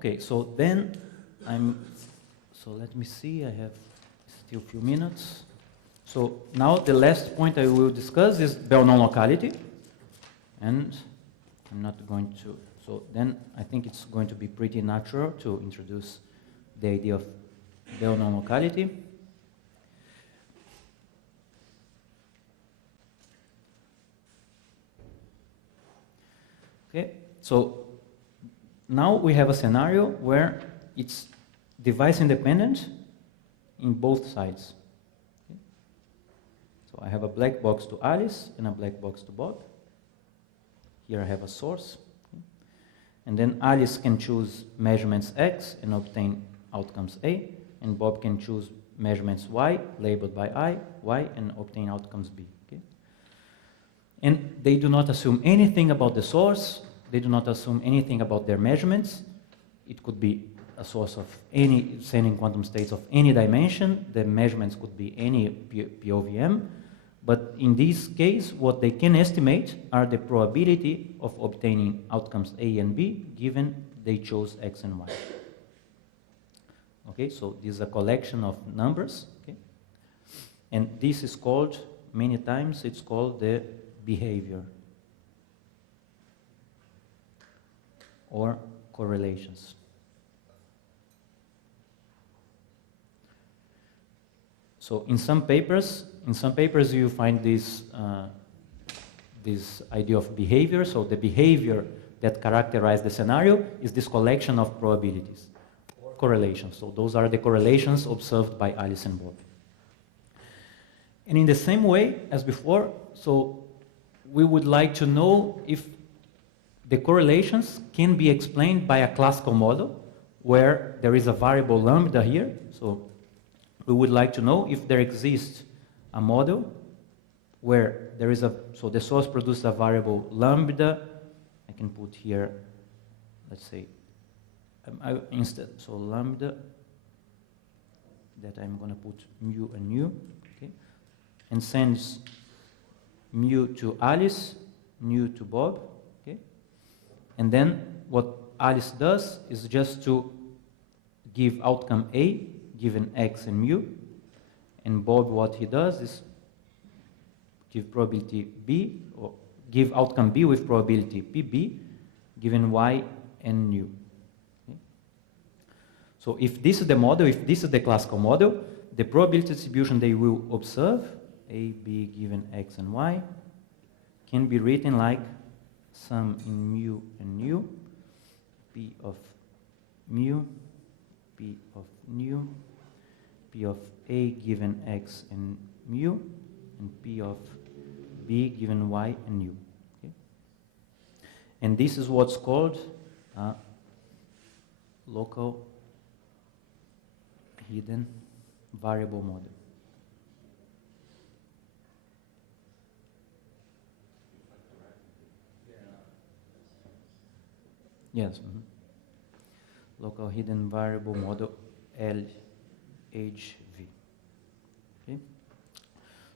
Okay, so then so let me see, I have still a few minutes. So now the last point I will discuss is Bell non-locality. And I'm not going to, so then I think it's going to be pretty natural to introduce the idea of Bell non-locality. Okay, so now we have a scenario where it's device independent in both sides. Okay. So I have a black box to Alice and a black box to Bob. Here I have a source. Okay. And then Alice can choose measurements X and obtain outcomes A, and Bob can choose measurements Y, labeled by I, Y, and obtain outcomes B. Okay. And they do not assume anything about the source. They do not assume anything about their measurements. It could be a source of any sending quantum states of any dimension. The measurements could be any POVM. But in this case, what they can estimate are the probability of obtaining outcomes A and B given they chose X and Y. Okay, so this is a collection of numbers. Okay? And this is called, many times, it's called the behavior or correlations. So in some papers you find this idea of behavior. So the behavior that characterizes the scenario is this collection of probabilities, correlations. So those are the correlations observed by Alice and Bob. And in the same way as before, so we would like to know if the correlations can be explained by a classical model where there is a variable lambda here. So we would like to know if there exists a model where there is so the source produces a variable lambda. I can put here, let's say, so lambda, that I'm going to put mu and nu, okay, and sends mu to Alice, nu to Bob, okay, and then what Alice does is just to give outcome A given X and mu, and Bob, what he does is give probability B, or give outcome B with probability PB given Y and nu. Okay. So if this is the model, if this is the classical model, the probability distribution they will observe, A, B given X and Y, can be written like sum in mu and nu, P of mu, P of nu, P of A given X and mu, and P of B given Y and nu. Okay? And this is what's called a local hidden variable model. Yes. Mm-hmm. Local hidden variable model LHV. Okay.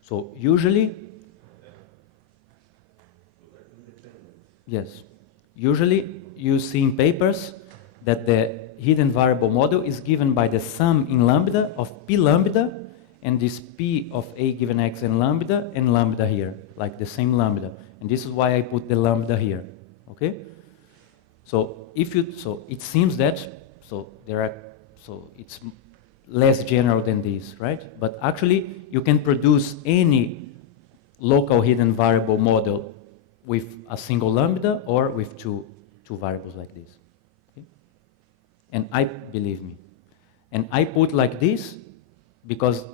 So usually, yes, usually you see in papers that the hidden variable model is given by the sum in lambda of P lambda and this P of A given X and lambda here, like the same lambda. And this is why I put the lambda here. Okay. So it seems that it's less general than this, right? But actually, you can produce any local hidden variable model with a single lambda or with two variables like this. Okay? And believe me, and I put like this because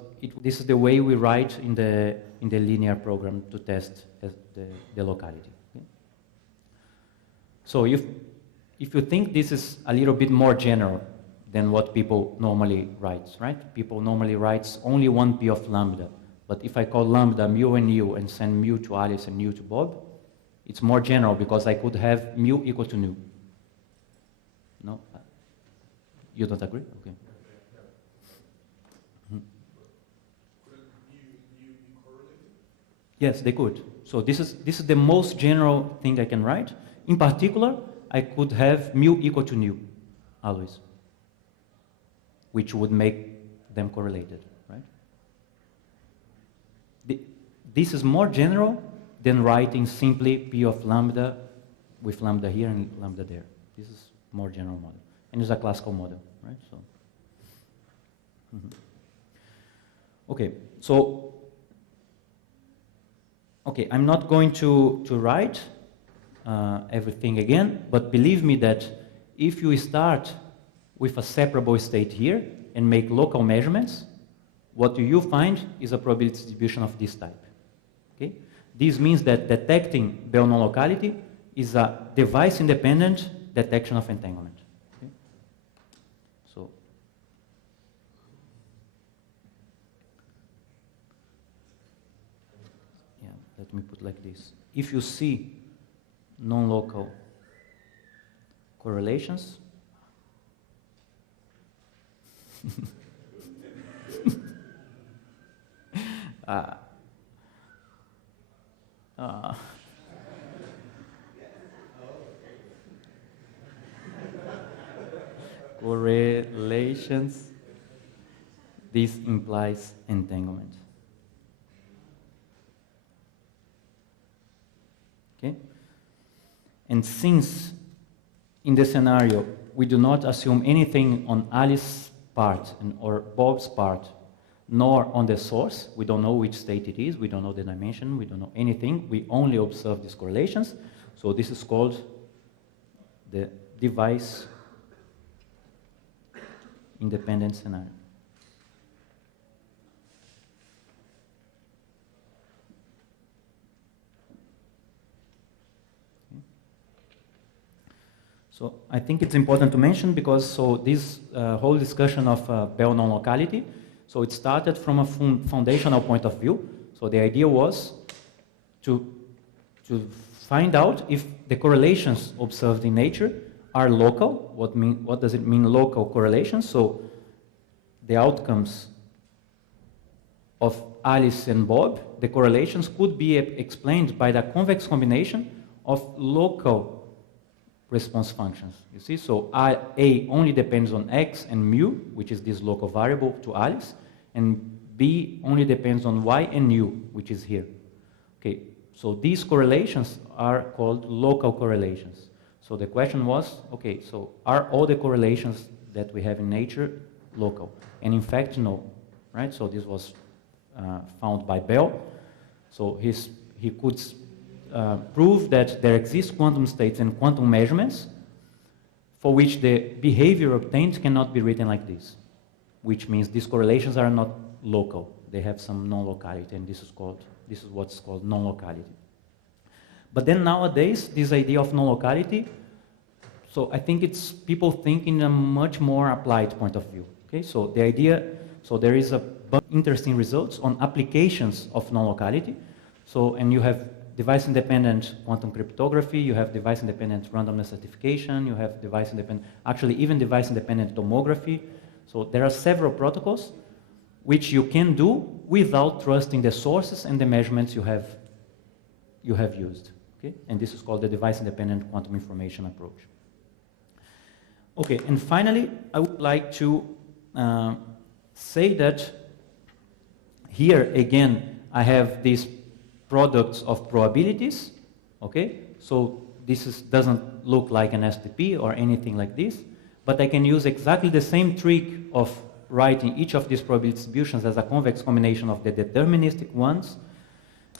this is the way we write in the linear program to test the locality. Okay? So if you think this is a little bit more general than what people normally write, right? People normally write only one P of lambda. But if I call lambda mu and nu and send mu to Alice and nu to Bob, it's more general because I could have mu equal to nu. No? You don't agree? Okay. Mm-hmm. Could mu be correlated? Yes, they could. So this is the most general thing I can write. In particular, I could have mu equal to nu. always, which would make them correlated, right? This is more general than writing simply P of lambda with lambda here and lambda there. This is more general model. And it's a classical model, right? So, okay, so, okay, I'm not going to write everything again, but believe me that if you start with a separable state here and make local measurements, what you find is a probability distribution of this type. Okay? This means that detecting Bell non-locality is a device-independent detection of entanglement. Okay? So, yeah, let me put like this. If you see non-local correlations, correlations, this implies entanglement. Okay? And since in the scenario we do not assume anything on Alice's part or Bob's part, nor on the source, we don't know which state it is, we don't know the dimension, we don't know anything, we only observe these correlations. So this is called the device independent scenario. Okay. So I think it's important to mention because this whole discussion of Bell non-locality, so it started from a foundational point of view. So the idea was to find out if the correlations observed in nature are local. What does it mean, local correlations? So the outcomes of Alice and Bob, the correlations could be explained by the convex combination of local response functions. You see, so A only depends on X and mu, which is this local variable to Alice, and B only depends on Y and U, which is here. Okay, so these correlations are called local correlations. So the question was, okay, so are all the correlations that we have in nature local? And in fact, no, right? So this was found by Bell. So he could prove that there exist quantum states and quantum measurements for which the behavior obtained cannot be written like this, which means these correlations are not local. They have some non-locality, and this is what's called non-locality. But then nowadays, this idea of non-locality, so I think it's people think in a much more applied point of view. Okay, so the idea, so there is a bunch of interesting results on applications of non-locality. So, and you have device-independent quantum cryptography, you have device-independent randomness certification, you have device-independent, actually even device-independent tomography. So there are several protocols which you can do without trusting the sources and the measurements you have used. Okay? And this is called the device-independent quantum information approach. Okay, and finally, I would like to say that here again I have these products of probabilities. Okay, so this doesn't look like an SDP or anything like this, but I can use exactly the same trick of writing each of these probability distributions as a convex combination of the deterministic ones,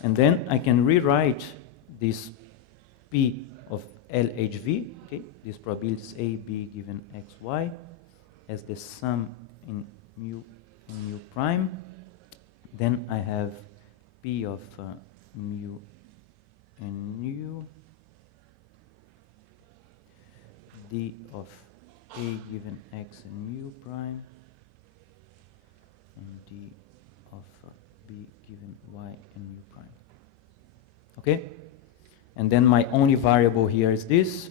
and then I can rewrite this P of LHV, okay, these probabilities A, B given X, Y, as the sum in mu and mu prime. Then I have P of mu and nu, D of A given X and mu prime, and D of B given Y and mu prime. Okay? And then my only variable here is this.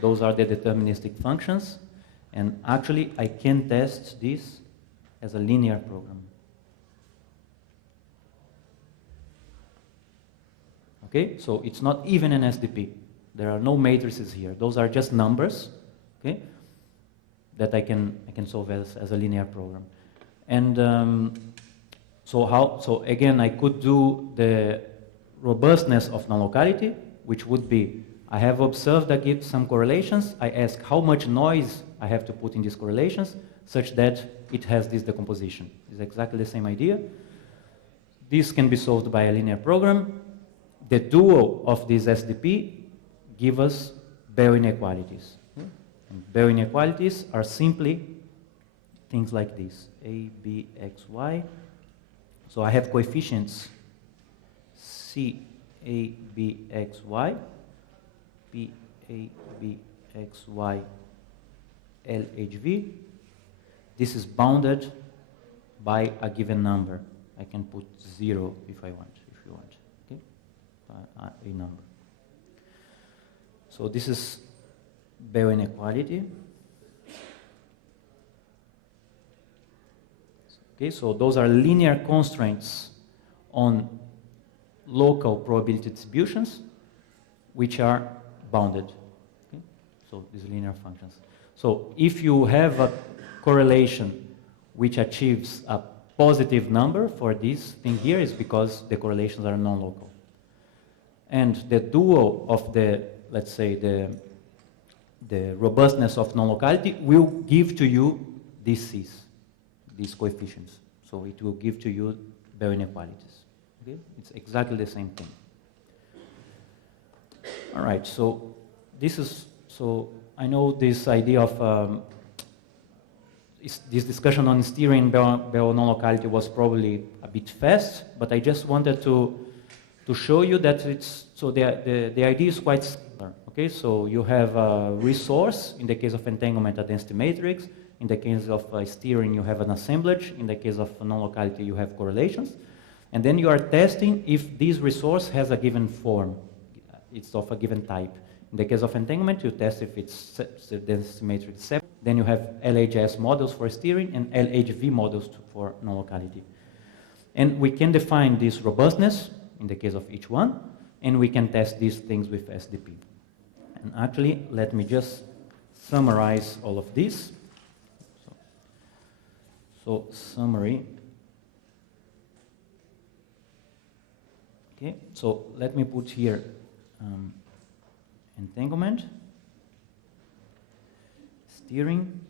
Those are the deterministic functions. And actually, I can test this as a linear program. Okay? So it's not even an SDP. There are no matrices here. Those are just numbers. okay, that I can solve as a linear program. And so again, I could do the robustness of non-locality, which would be, I have observed I give some correlations, I ask how much noise I have to put in these correlations such that it has this decomposition. It's exactly the same idea. This can be solved by a linear program. The dual of this SDP give us Bell inequalities. And Bell inequalities are simply things like this, A, B, X, Y. So I have coefficients C, A, B, X, Y, P, A, B, X, Y, L, H, V. This is bounded by a given number. I can put 0 if I want, if you want, okay? A number. So this is Bell inequality. Okay, so those are linear constraints on local probability distributions which are bounded. Okay? So these linear functions. So if you have a correlation which achieves a positive number for this thing here, is because the correlations are non-local. And the dual of the, let's say, the robustness of non-locality will give to you these C's, these coefficients. So it will give to you Bell inequalities. Okay? It's exactly the same thing. All right, so this is, so I know this idea of this discussion on steering Bell non-locality was probably a bit fast, but I just wanted to show you that it's, so the idea is quite similar. Okay, so you have a resource, in the case of entanglement, a density matrix. In the case of steering, you have an assemblage. In the case of non-locality, you have correlations. And then you are testing if this resource has a given form. It's of a given type. In the case of entanglement, you test if it's the density matrix separate. Then you have LHS models for steering and LHV models for non-locality. And we can define this robustness in the case of each one, and we can test these things with SDP. And actually, let me just summarize all of this. So summary. Okay, so let me put here entanglement, steering,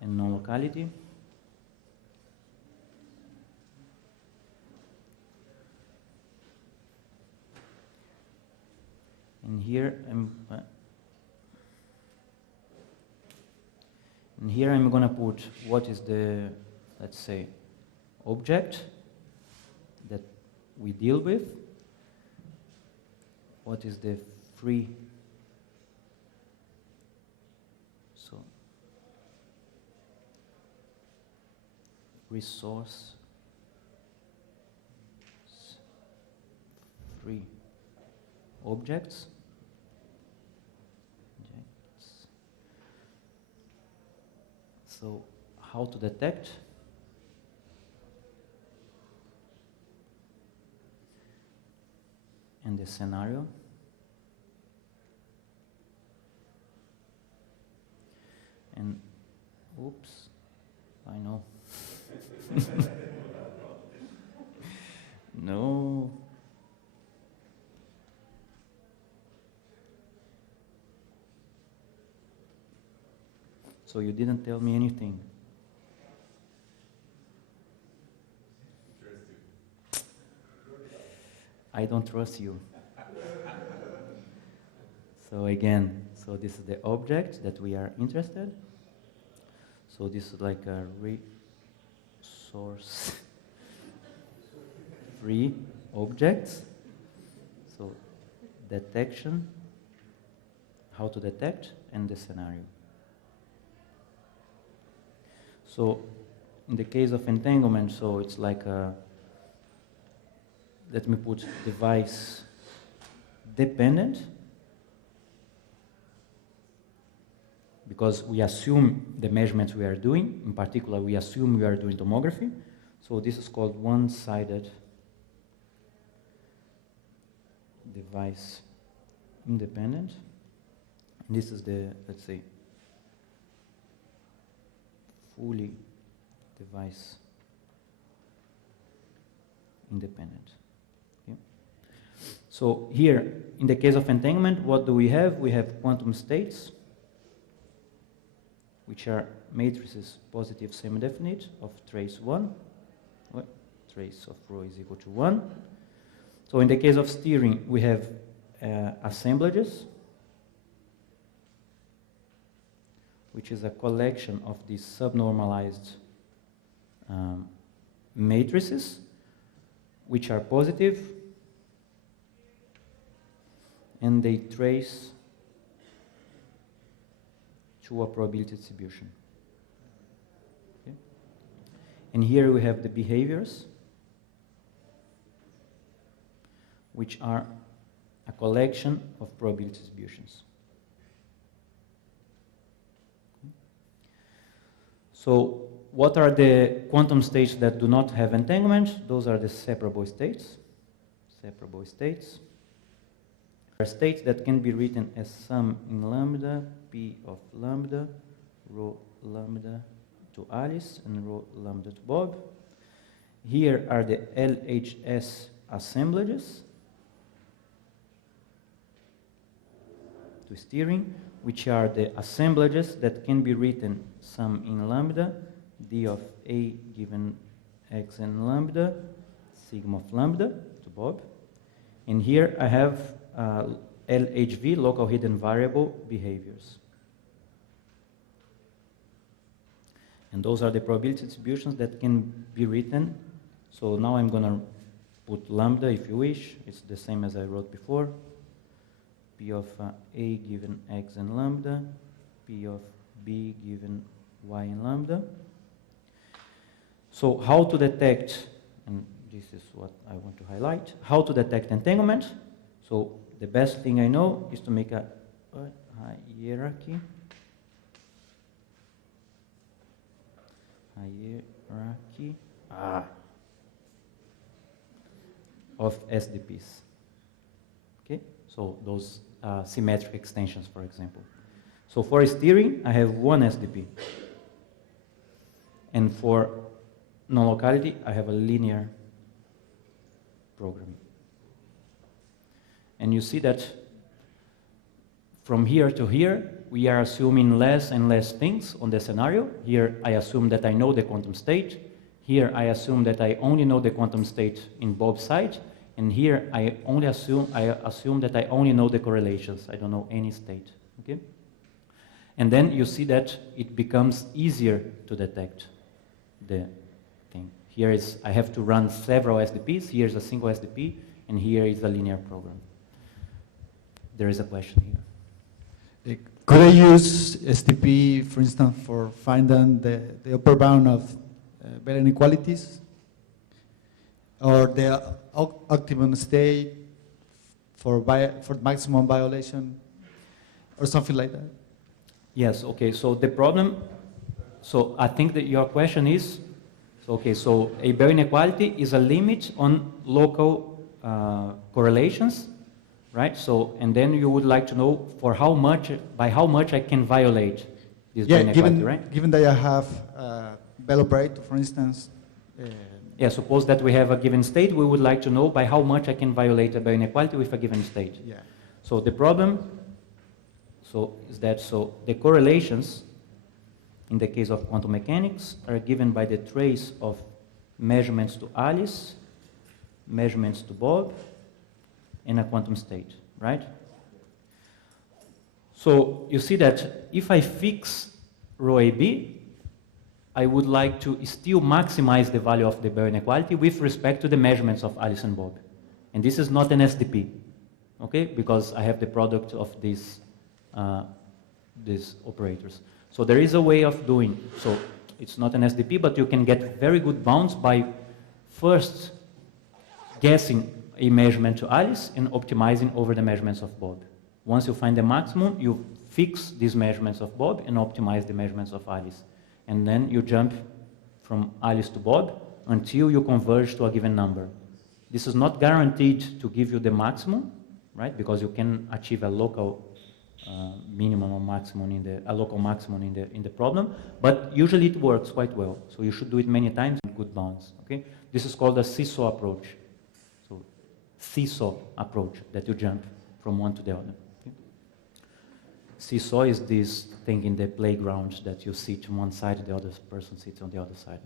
and non-locality. And here I'm going to put what is the, let's say, object that we deal with. What is the free, so resource free objects. So how to detect? And the scenario. And oops, I know. No. So you didn't tell me anything. I don't trust you. So again, so this is the object that we are interested. So this is like a resource free objects. So detection, how to detect, and the scenario. So in the case of entanglement, so it's like a, let me put device dependent, because we assume the measurements we are doing. In particular, we assume we are doing tomography. So this is called one-sided device independent. This is the, let's say, fully device independent. Okay. So here, in the case of entanglement, what do we have? We have quantum states, which are matrices positive semi-definite of trace 1. Well, trace of rho is equal to 1. So in the case of steering, we have assemblages, which is a collection of these subnormalized matrices, which are positive, and they trace to a probability distribution. Okay. And here we have the behaviors, which are a collection of probability distributions. Okay. So what are the quantum states that do not have entanglement? Those are the separable states. Separable states are states that can be written as sum in lambda, p of lambda, rho lambda to Alice, and rho lambda to Bob. Here are the LHS assemblages to steering, which are the assemblages that can be written sum in lambda, d of a given x and lambda, sigma of lambda to Bob. And here I have LHV, local hidden variable behaviors. And those are the probability distributions that can be written. So now I'm going to put lambda if you wish. It's the same as I wrote before. P of A given x and lambda, P of B given y and lambda. So how to detect, and this is what I want to highlight, how to detect entanglement. So the best thing I know is to make a hierarchy. Of SDPs. Okay, so those symmetric extensions, for example. So for steering, I have one SDP. And for non-locality, I have a linear program. And you see that from here to here, we are assuming less and less things on the scenario. Here, I assume that I know the quantum state. Here, I assume that I only know the quantum state in both sides. And here, I assume that I only know the correlations. I don't know any state. Okay? And then you see that it becomes easier to detect the thing. Here is, I have to run several SDPs. Here's a single SDP, and here is a linear program. There is a question here. Could I use SDP, for instance, for finding the upper bound of Bell inequalities? Or the optimum state for maximum violation? Or something like that? Yes, okay, so the problem, so I think that your question is, okay, so a Bell inequality is a limit on local correlations, right? So, and then you would like to know for how much, by how much I can violate this Bell inequality, right? Given that I have Bell operator, for instance. Yeah, suppose that we have a given state, we would like to know by how much I can violate a Bell inequality with a given state. Yeah. So the problem, is that the correlations in the case of quantum mechanics are given by the trace of measurements to Alice, measurements to Bob, and a quantum state, right? So you see that if I fix rho AB, I would like to still maximize the value of the Bell inequality with respect to the measurements of Alice and Bob. And this is not an SDP, okay? Because I have the product of these operators. So there is a way of doing, so it's not an SDP, but you can get very good bounds by first guessing a measurement to Alice and optimizing over the measurements of Bob. Once you find the maximum, you fix these measurements of Bob and optimize the measurements of Alice. And then you jump from Alice to Bob until you converge to a given number. This is not guaranteed to give you the maximum, right? Because you can achieve a local minimum or maximum in the a local maximum in the problem, but usually it works quite well. So you should do it many times with good bounds. Okay, this is called a seesaw approach. So seesaw approach, that you jump from one to the other. Okay? Seesaw is this thing in the playground that you sit on one side, the other person sits on the other side.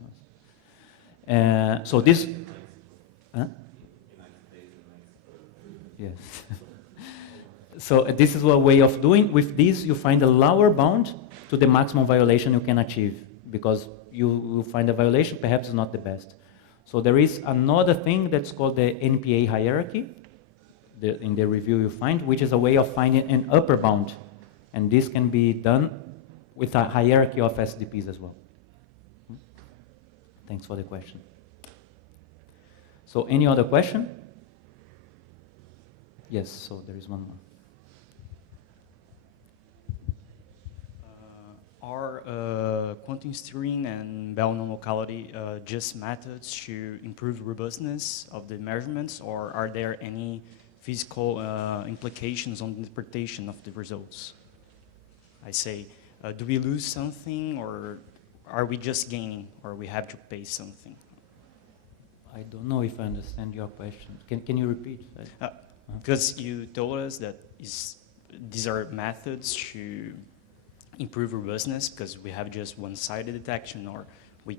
So this. Huh? Yes. So this is one way of doing. With this, you find a lower bound to the maximum violation you can achieve, because you will find a violation perhaps not the best. So there is another thing that's called the NPA hierarchy. In the review you find, which is a way of finding an upper bound, and this can be done with a hierarchy of SDPs as well. Thanks for the question. So any other question? Yes, so there is one more. Are quantum steering and Bell non-locality just methods to improve robustness of the measurements, or are there any physical implications on the interpretation of the results? I say, do we lose something, or are we just gaining, or we have to pay something? I don't know if I understand your question. Can you repeat? Because you told us that these are methods to improve robustness, because we have just one-sided detection, or we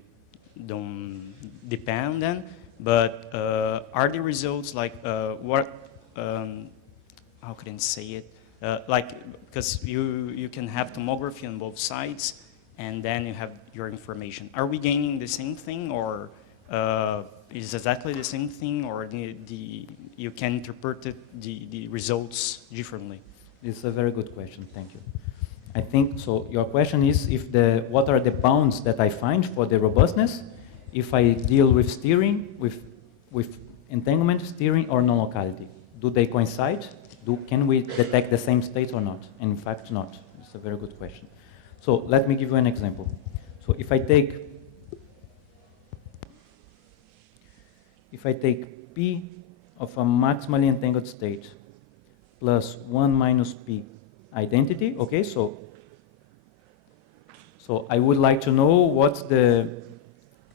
don't depend on them. But are the results like how can I say it? Like, because you can have tomography on both sides, and then you have your information. Are we gaining the same thing, or is exactly the same thing, or you can interpret the results differently? It's a very good question. Thank you. I think so. Your question is what are the bounds that I find for the robustness if I deal with steering, with entanglement, steering, or non-locality? Do they coincide? Can we detect the same states or not? And in fact, not. It's a very good question. So let me give you an example. So if I take P of a maximally entangled state plus 1 minus P identity, okay, so I would like to know what's the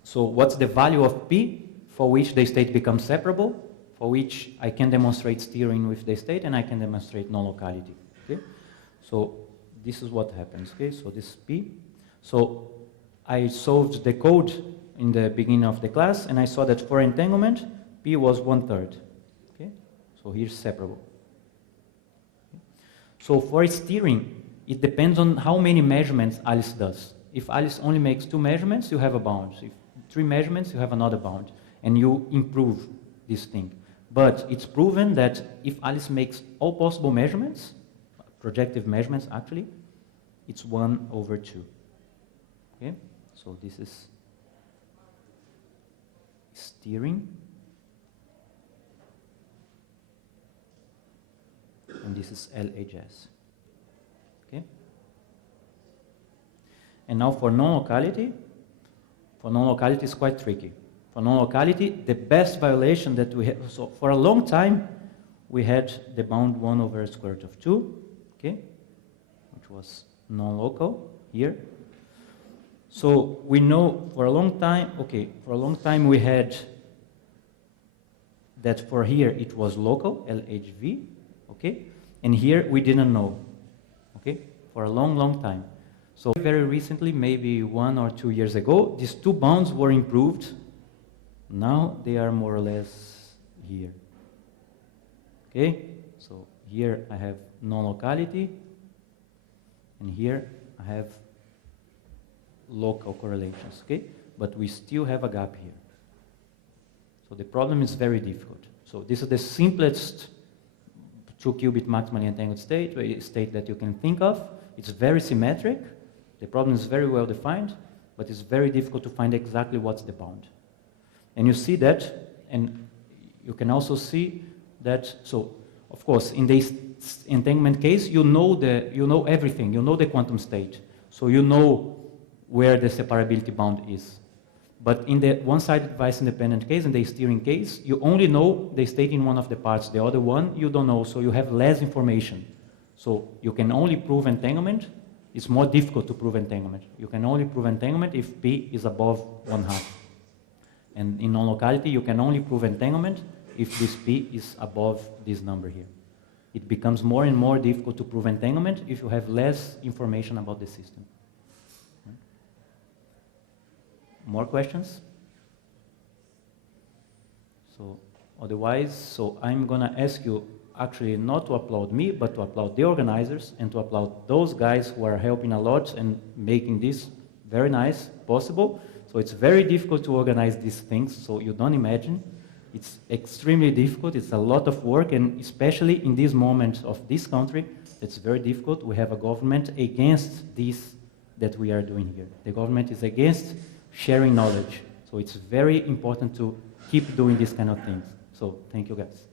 value of P for which the state becomes separable, for which I can demonstrate steering with the state and I can demonstrate non-locality. Okay? So this is what happens. Okay? So this is P. So I solved the code in the beginning of the class, and I saw that for entanglement, P was 1/3. Okay? So here's separable. Okay? So for steering, it depends on how many measurements Alice does. If Alice only makes 2 measurements, you have a bound. If 3 measurements, you have another bound, and you improve this thing. But it's proven that if Alice makes all possible measurements, projective measurements actually, it's 1/2. Okay? So this is steering, and this is LHS. Okay? And now for non-locality, it's quite tricky. For non-locality, the best violation that we have, so for a long time, we had the bound 1/√2, okay, which was non-local here. So we know for a long time we had that for here it was local, LHV, okay, and here we didn't know, okay, for a long, long time. So very recently, maybe 1 or 2 years ago, these 2 bounds were improved. Now they are more or less here. Okay, so here I have non-locality, and here I have local correlations, okay? But we still have a gap here. So the problem is very difficult. So this is the simplest 2-qubit maximally entangled state that you can think of. It's very symmetric. The problem is very well defined, but it's very difficult to find exactly what's the bound. And you see that, and you can also see that, so of course, in this entanglement case, you know everything, you know the quantum state. So you know where the separability bound is. But in the one-sided device-independent case, in the steering case, you only know the state in one of the parts. The other one, you don't know, so you have less information. So you can only prove entanglement. It's more difficult to prove entanglement. You can only prove entanglement if P is above 1/2. And in non-locality, you can only prove entanglement if this P is above this number here. It becomes more and more difficult to prove entanglement if you have less information about the system. More questions? So otherwise, so I'm going to ask you actually not to applaud me, but to applaud the organizers and to applaud those guys who are helping a lot and making this very nice possible. So it's very difficult to organize these things, so you don't imagine. It's extremely difficult, it's a lot of work, and especially in this moment of this country, it's very difficult. We have a government against this that we are doing here. The government is against sharing knowledge. So it's very important to keep doing these kind of things. So thank you guys.